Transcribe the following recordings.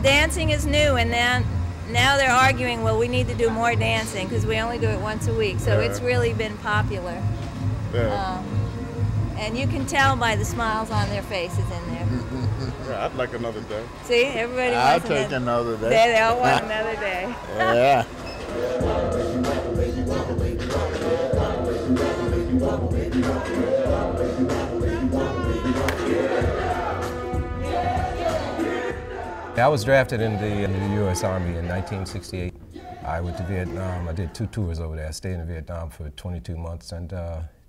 Dancing is new, and now they're arguing, well, we need to do more dancing because we only do it once a week. So it's really been popular. Yeah. And you can tell by the smiles on their faces in there. Yeah, I'd like another day. See, everybody I'll wants take another day. They all want another day. Yeah. I was drafted into the U.S. Army in 1968. I went to Vietnam. I did 2 tours over there. I stayed in Vietnam for 22 months and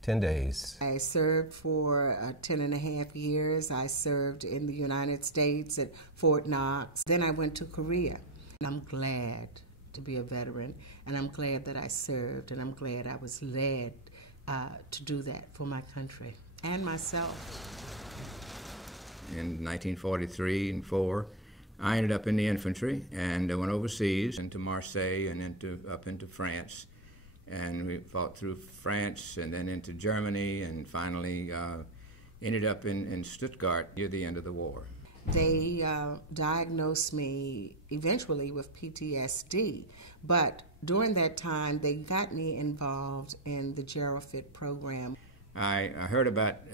10 days. I served for 10.5 years. I served in the United States at Fort Knox. Then I went to Korea. And I'm glad to be a veteran, and I'm glad that I served, and I'm glad I was led to do that for my country and myself. In 1943 and 4, I ended up in the infantry, and I went overseas into Marseille and up into France. And we fought through France and then into Germany, and finally ended up in Stuttgart near the end of the war. They diagnosed me eventually with PTSD, but during that time they got me involved in the Gerofit program. I heard about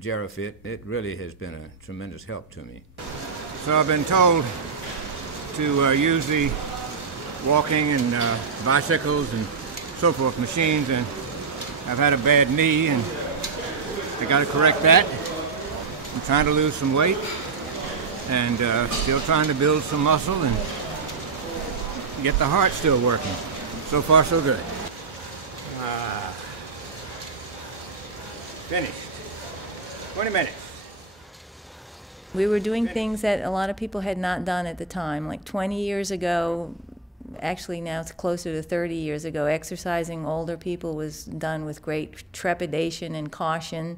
Gerofit. It really has been a tremendous help to me. So I've been told to use the walking and bicycles and so forth machines, and I've had a bad knee and I got to correct that. I'm trying to lose some weight and still trying to build some muscle and get the heart still working. So far so good. Finished. 20 minutes. We were doing things that a lot of people had not done at the time. Like 20 years ago, actually now it's closer to 30 years ago, exercising older people was done with great trepidation and caution.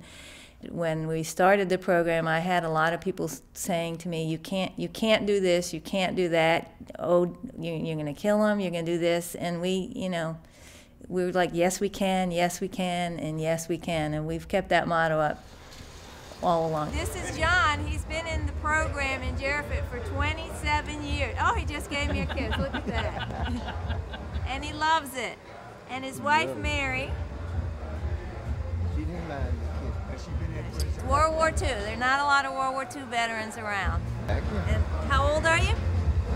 When we started the program, I had a lot of people saying to me, you can't do this, you can't do that, oh, you're going to kill them, you're going to do this. And we were like, yes we can, and yes we can, and we've kept that motto up all along. This is John. He's been in the program in Gerofit for 27 years. Oh, he just gave me a kiss. Look at that. And he loves it. And his wife, Mary. She didn't mind the kiss. World War II. There are not a lot of World War II veterans around. And how old are you?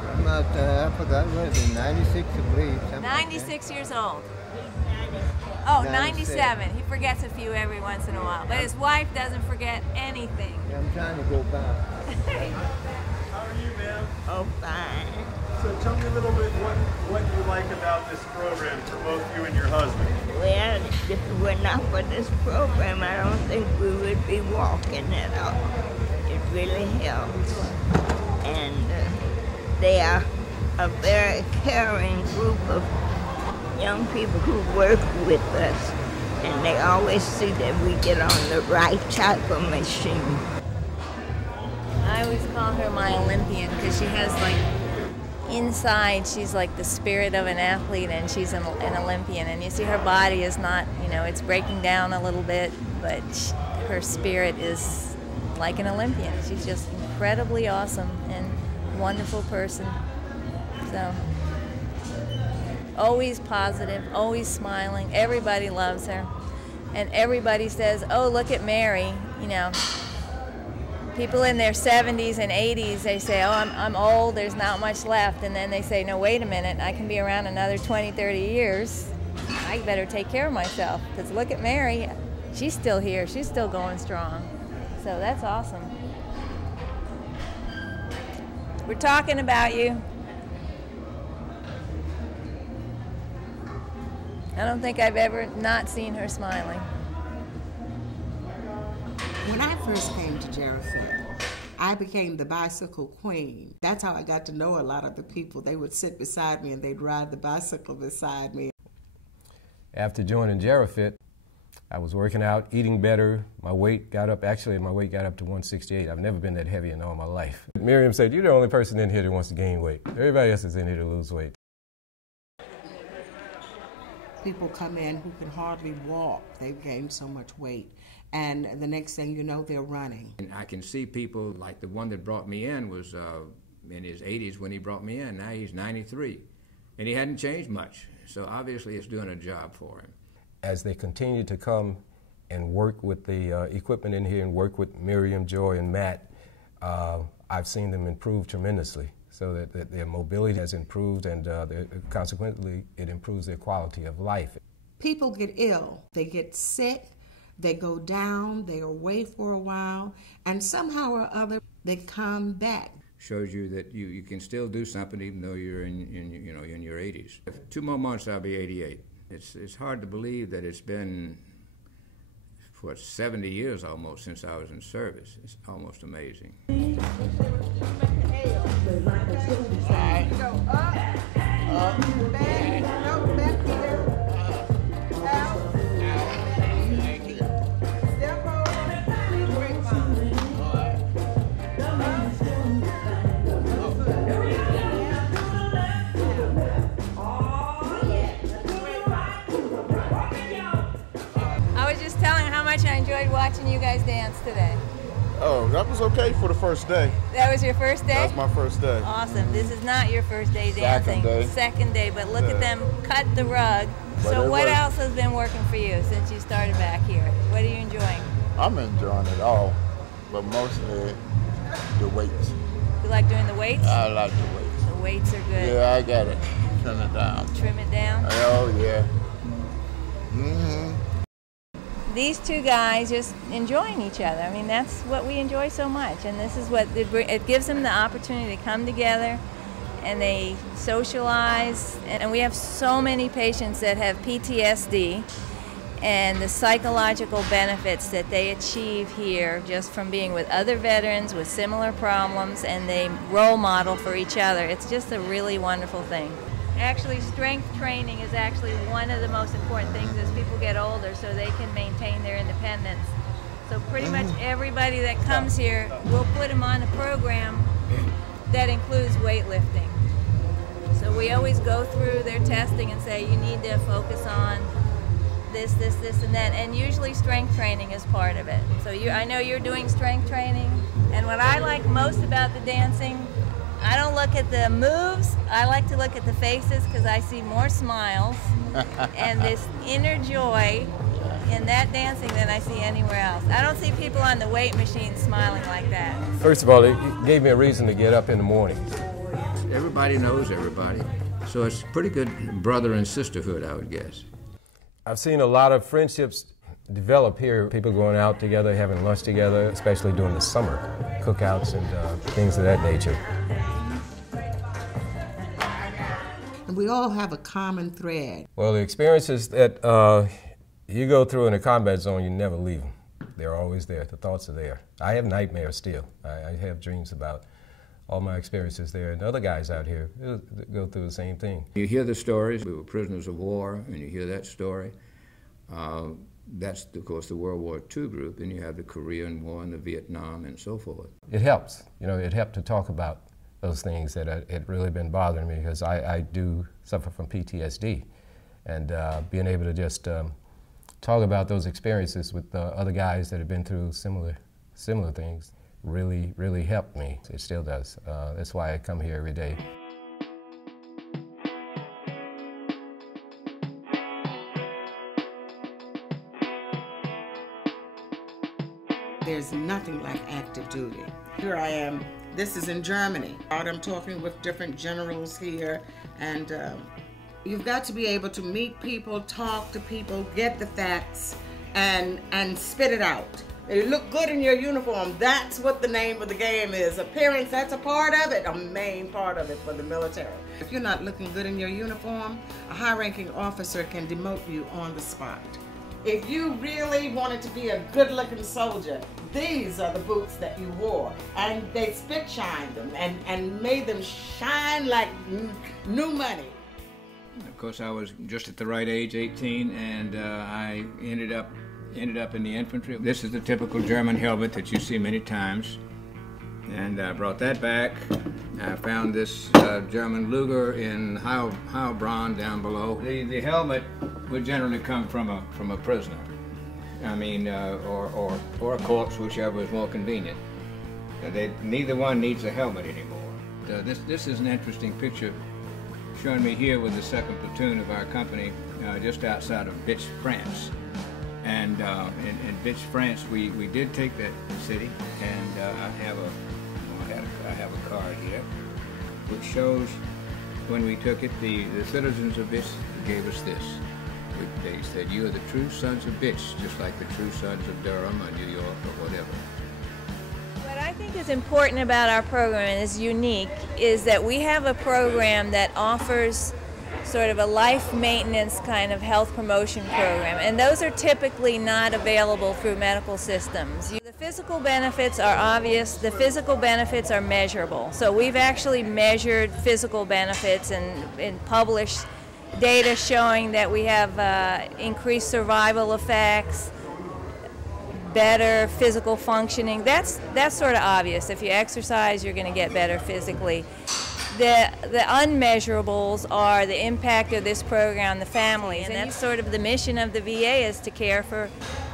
I'm about, I forgot what it is, 96, I believe. 96 years old. Oh, 97. He forgets a few every once in a while. But his wife doesn't forget anything. Yeah, I'm trying to go back. How are you, ma'am? Oh, fine. So tell me a little bit what you like about this program for both you and your husband. Well, if it were not for this program, I don't think we would be walking at all. It really helps. And they are a very caring group of young people who work with us, and they always see that we get on the right type of machine. I always call her my Olympian because she has like, inside she's like the spirit of an athlete, and she's an Olympian, and you see her body is not, it's breaking down a little bit, but her spirit is like an Olympian. She's just incredibly awesome and wonderful person. So always positive, always smiling. Everybody loves her. And everybody says, oh, look at Mary. People in their 70s and 80s, they say, oh, I'm old, there's not much left. And then they say, no, wait a minute, I can be around another 20, 30 years. I better take care of myself. Because look at Mary, she's still here, she's still going strong. So that's awesome. We're talking about you. I don't think I've ever not seen her smiling. When I first came to Gerofit, I became the bicycle queen. That's how I got to know a lot of the people. They would sit beside me and they'd ride the bicycle beside me. After joining Gerofit, I was working out, eating better. My weight got up, actually my weight got up to 168. I've never been that heavy in all my life. Miriam said, "You're the only person in here that wants to gain weight. Everybody else is in here to lose weight." People come in who can hardly walk. They've gained so much weight. And the next thing you know, they're running. And I can see people like the one that brought me in was in his 80s when he brought me in. Now he's 93. And he hadn't changed much. So obviously it's doing a job for him. As they continue to come and work with the equipment in here and work with Miriam, Joy, and Matt, I've seen them improve tremendously. So that their mobility has improved, and consequently it improves their quality of life. People get ill, they get sick, they go down, they're away for a while, and somehow or other they come back. Shows you that you can still do something even though you're in your 80s. 2 more months I'll be 88. It's hard to believe that it's been, what, 70 years almost since I was in service. It's almost amazing. I was just telling how much I enjoyed watching you guys dance today. Oh, that was okay for the first day. That was your first day? That's my first day. Awesome. This is not your first day dancing. Second day, but look at them cut the rug. So what else has been working for you since you started back here? What are you enjoying? I'm enjoying it all, but mostly the weights. You like doing the weights? I like the weights. The weights are good. Yeah, I got it. Trim it down. Trim it down? Oh, yeah. Mm-hmm. These two guys just enjoying each other. I mean, that's what we enjoy so much, and this is what it gives them the opportunity to come together, and they socialize. And we have so many patients that have PTSD, and the psychological benefits that they achieve here just from being with other veterans with similar problems, and they role model for each other. It's just a really wonderful thing. Actually, strength training is actually one of the most important things as people get older, so they can maintain their independence. So pretty much everybody that comes here, we'll put them on a program that includes weightlifting. So we always go through their testing and say, you need to focus on this, this, this, and that, and usually strength training is part of it. So I know you're doing strength training, and what I like most about the dancing, I don't look at the moves, I like to look at the faces because I see more smiles and this inner joy in that dancing than I see anywhere else. I don't see people on the weight machine smiling like that. First of all, it gave me a reason to get up in the morning. Everybody knows everybody, so it's pretty good brother and sisterhood, I would guess. I've seen a lot of friendships develop here, people going out together, having lunch together, especially during the summer, cookouts and things of that nature. And we all have a common thread. Well, the experiences that you go through in a combat zone, you never leave them. They're always there. The thoughts are there. I have nightmares still. I have dreams about all my experiences there, and other guys out here go through the same thing. You hear the stories. We were prisoners of war, and you hear that story. That's, of course, the World War II group, and you have the Korean War and the Vietnam and so forth. It helps. You know, it helped to talk about those things that had really been bothering me, because I do suffer from PTSD, and being able to just talk about those experiences with other guys that have been through similar things really helped me. It still does. That's why I come here every day. There's nothing like active duty. Here I am. This is in Germany. I'm talking with different generals here, and you've got to be able to meet people, talk to people, get the facts, and spit it out. You look good in your uniform. That's what the name of the game is. Appearance, that's a part of it, a main part of it for the military. If you're not looking good in your uniform, a high-ranking officer can demote you on the spot. If you really wanted to be a good-looking soldier, these are the boots that you wore. And they spit shined them and made them shine like new money. Of course, I was just at the right age, 18, and I ended up in the infantry. This is the typical German helmet that you see many times. And I brought that back. I found this German Luger in Heilbronn down below. The helmet would generally come from a prisoner. I mean, or a corpse, whichever is more convenient. Neither one needs a helmet anymore. This is an interesting picture showing me here with the 2nd platoon of our company just outside of Bitche, France. And in Bitche, France, we did take that city, and I have a card here which shows when we took it, the citizens of Bitche gave us this. They said, "You are the true sons of Bitche, just like the true sons of Durham or New York or whatever." What I think is important about our program and is unique is that we have a program that offers sort of a life maintenance kind of health promotion program, and those are typically not available through medical systems. The physical benefits are obvious, the physical benefits are measurable. So we've actually measured physical benefits and published data showing that we have increased survival effects, better physical functioning. That's sort of obvious. If you exercise, you're going to get better physically. The unmeasurables are the impact of this program on the families, and that's sort of the mission of the VA, is to care for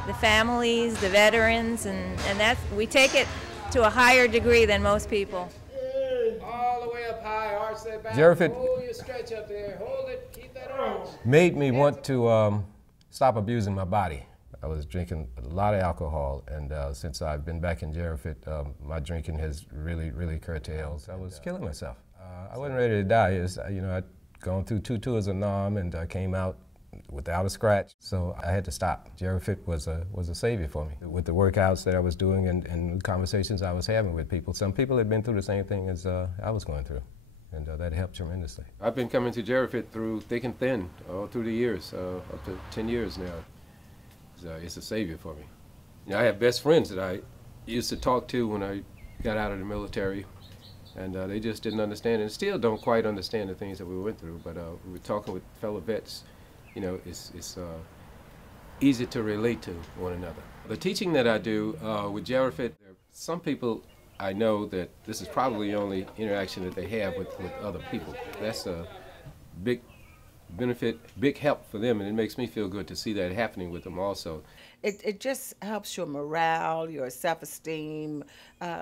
the families, the veterans, and that we take it to a higher degree than most people. All the way up high, arch that back, Gerofit hold your stretch up there, hold it, keep that arch. made me want to stop abusing my body. I was drinking a lot of alcohol, and since I've been back in Gerofit, my drinking has really curtailed. I was killing myself. I wasn't ready to die. I'd gone through 2 tours of NAM, and I came out without a scratch, so I had to stop. Gerofit was a savior for me. With the workouts that I was doing and the conversations I was having with people, some people had been through the same thing as I was going through, and that helped tremendously. I've been coming to Gerofit through thick and thin, all through the years, up to 10 years now. It's a savior for me. I have best friends that I used to talk to when I got out of the military, and they just didn't understand, and still don't quite understand the things that we went through. But we were talking with fellow vets. It's easy to relate to one another. The teaching that I do with Gerofit, some people I know that this is probably the only interaction that they have with other people. That's a big benefit, big help for them, and it makes me feel good to see that happening with them also. It just helps your morale, your self-esteem.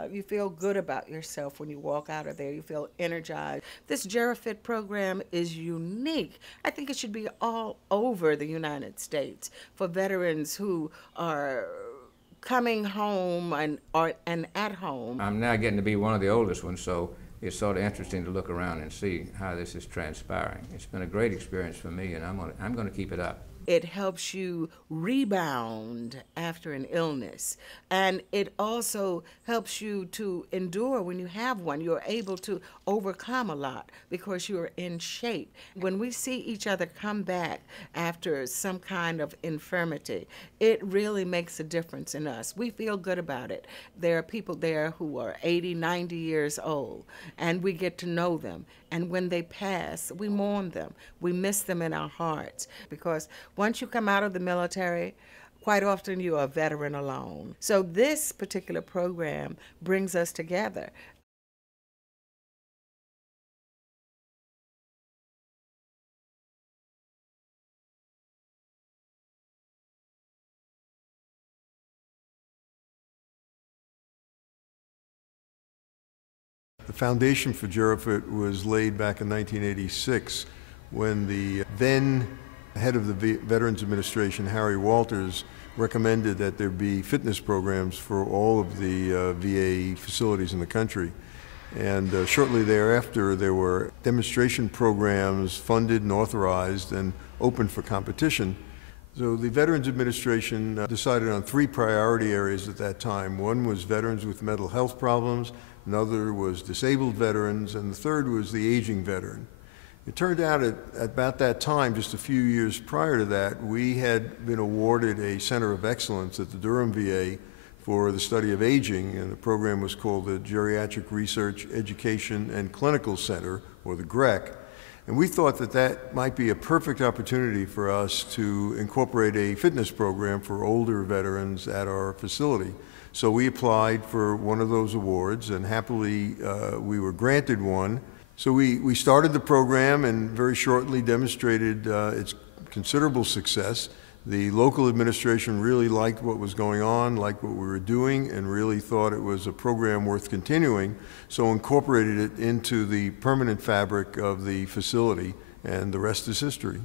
You feel good about yourself when you walk out of there. You feel energized. This Gerofit program is unique. I think it should be all over the United States for veterans who are coming home and at home. I'm now getting to be one of the oldest ones, so it's sort of interesting to look around and see how this is transpiring. It's been a great experience for me, and I'm going to keep it up. It helps you rebound after an illness, and it also helps you to endure when you have one. You're able to overcome a lot because you're in shape. When we see each other come back after some kind of infirmity, it really makes a difference in us. We feel good about it. There are people there who are 80, 90 years old, and we get to know them. And when they pass, we mourn them. We miss them in our hearts, because once you come out of the military, quite often you are a veteran alone. So this particular program brings us together. The foundation for Gerofit was laid back in 1986 when the then head of the Veterans Administration, Harry Walters, recommended that there be fitness programs for all of the VA facilities in the country. And shortly thereafter, there were demonstration programs funded and authorized and open for competition. So the Veterans Administration decided on 3 priority areas at that time. One was veterans with mental health problems, another was disabled veterans, and the third was the aging veteran. It turned out at about that time, just a few years prior to that, we had been awarded a Center of Excellence at the Durham VA for the study of aging, and the program was called the Geriatric Research, Education, and Clinical Center, or the GRECC. And we thought that that might be a perfect opportunity for us to incorporate a fitness program for older veterans at our facility. So we applied for one of those awards, and happily we were granted one. So we started the program and very shortly demonstrated its considerable success. The local administration really liked what was going on, liked what we were doing, and really thought it was a program worth continuing, so incorporated it into the permanent fabric of the facility, and the rest is history.